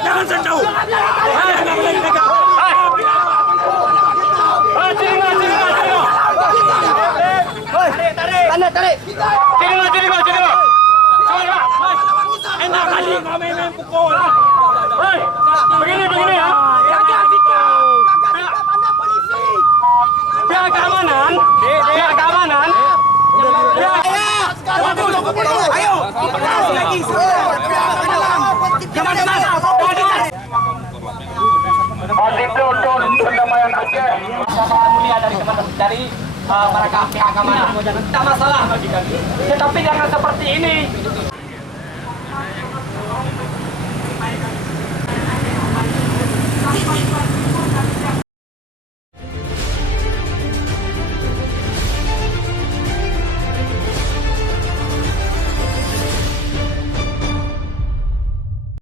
Jangan sentuh. Tarik. Enak kali kau main pukul. Begini ya. Pihak keamanan. Ayo. Perdamaian Aceh. Mulia dari para pihak keamanan. Tidak masalah bagi kami. Tetapi jangan seperti ini.